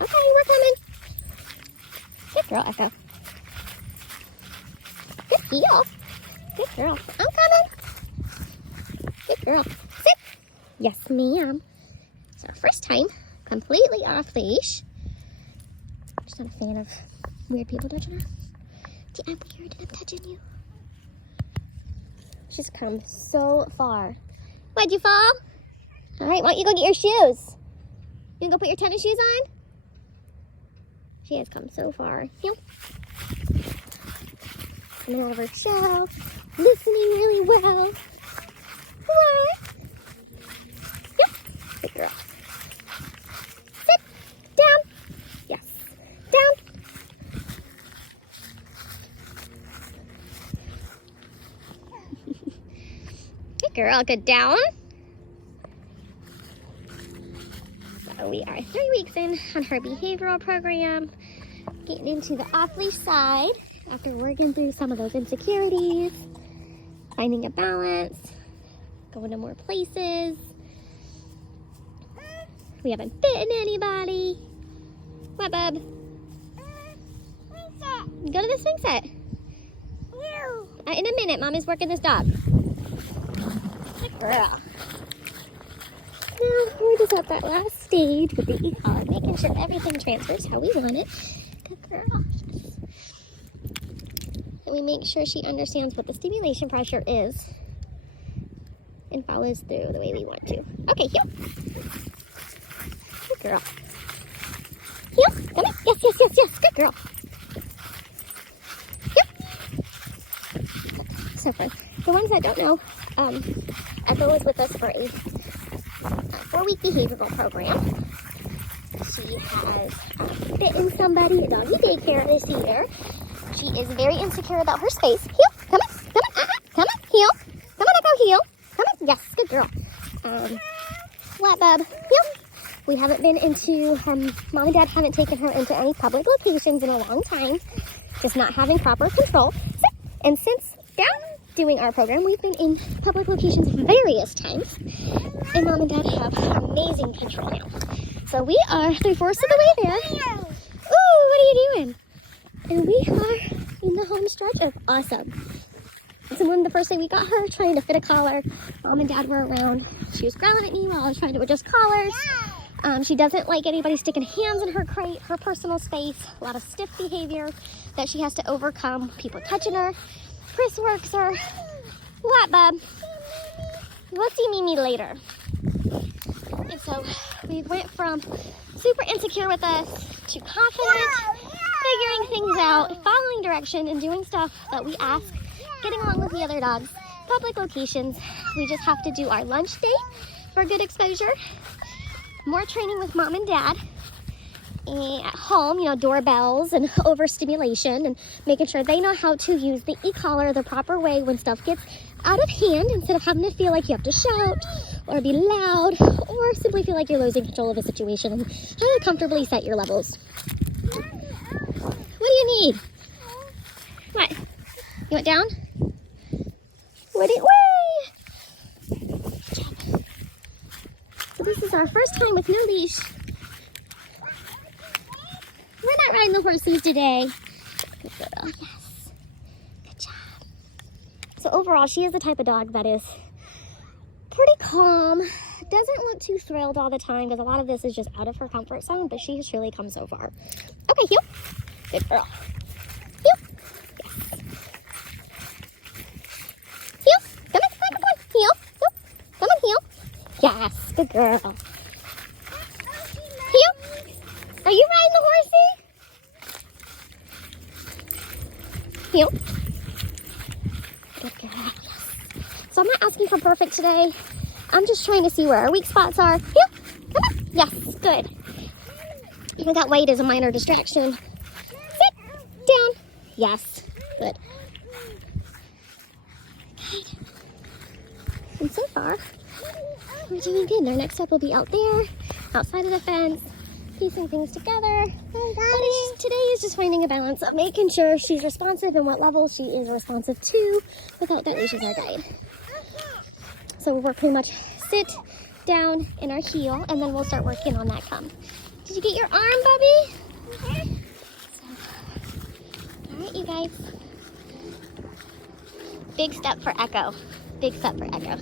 Okay, we're coming. Good girl, Echo. Good heel. Good girl. I'm coming. Good girl. Sit. Yes, ma'am. It's our first time completely off leash. Just not a fan of weird people touching her. See, I'm weird and I'm touching you. She's come so far. Why'd you fall? All right, why don't you go get your shoes? You can go put your tennis shoes on? She has come so far. Heel. Coming out of her shell. Listening really well. What? Yep. Good girl. Sit. Down. Yes. Down. Good girl. Good down. So we are 3 weeks in on her behavioral program. Getting into the off-leash side after working through some of those insecurities. Finding a balance. Going to more places. We haven't bitten anybody. What, bub? Go to the swing set. In a minute, Mommy's working this dog. Good girl. Now, we're just at that last stage with the e-collar, making sure everything transfers how we want it. Good girl. And we make sure she understands what the stimulation pressure is and follows through the way we want to. Okay, heel. Good girl. Heel. Come on. Yes, yes, yes, yes. Good girl. Heel. So fun. For ones that don't know, Echo was with us for a 4-week behavioral program. She has bitten somebody at doggy daycare this year. She is very insecure about her space. Heel. Come on. Come on. Come on. Heel. Come on, Echo. Heel. Come on. Yes. Good girl. What, bub? Heel. We haven't been into, Mom and Dad haven't taken her into any public locations in a long time. Just not having proper control. And since doing our program, we've been in public locations various times. And Mom and Dad have amazing control now. So we are 3/4 of the way there. Ooh, what are you doing? And we are in the home stretch of awesome. So when the first day we got her, trying to fit a collar, Mom and Dad were around. She was growling at me while I was trying to adjust collars. She doesn't like anybody sticking hands in her crate, her personal space. A lot of stiff behavior that she has to overcome. People touching her. Chris works her. What, bub? We'll see Mimi later. And so we went from super insecure with us to confident, figuring things out, following direction, and doing stuff that we ask, getting along with the other dogs. Public locations, we just have to do our lunch date for good exposure. More training with Mom and Dad. And at home, doorbells and overstimulation and making sure they know how to use the e-collar the proper way when stuff gets out of hand, instead of having to feel like you have to shout or be loud or simply feel like you're losing control of a situation, and how to comfortably set your levels. What do you need? What? You want down? What do you weigh? Good job. So this is our first time with no leash. We're not riding the horses today. Good girl, yes. Good job. So overall, she is the type of dog that is pretty calm. Doesn't look too thrilled all the time because a lot of this is just out of her comfort zone, but she has really come so far. Okay, heel. Good girl. Heel. Yes. Heel. Come on, come on. Heel. Heel. Come on, heel. Yes, good girl. Heel. Are you riding the horsey? Heel. Good girl. Yes. So I'm not asking for perfect today. I'm just trying to see where our weak spots are. Heel. Come on. Yes. Good. Even that weight is a minor distraction. Sit. Down. Yes. Good. Good. And so far, we're doing good. Our next step will be out there, outside of the fence, piecing things together. But today is just finding a balance of making sure she's responsive and what level she is responsive to without that leash as our guide. So we're pretty much sit down in our heel, and then we'll start working on that come Did you get your arm, Bubby? All right, you guys. Big step for Echo. Big step for Echo.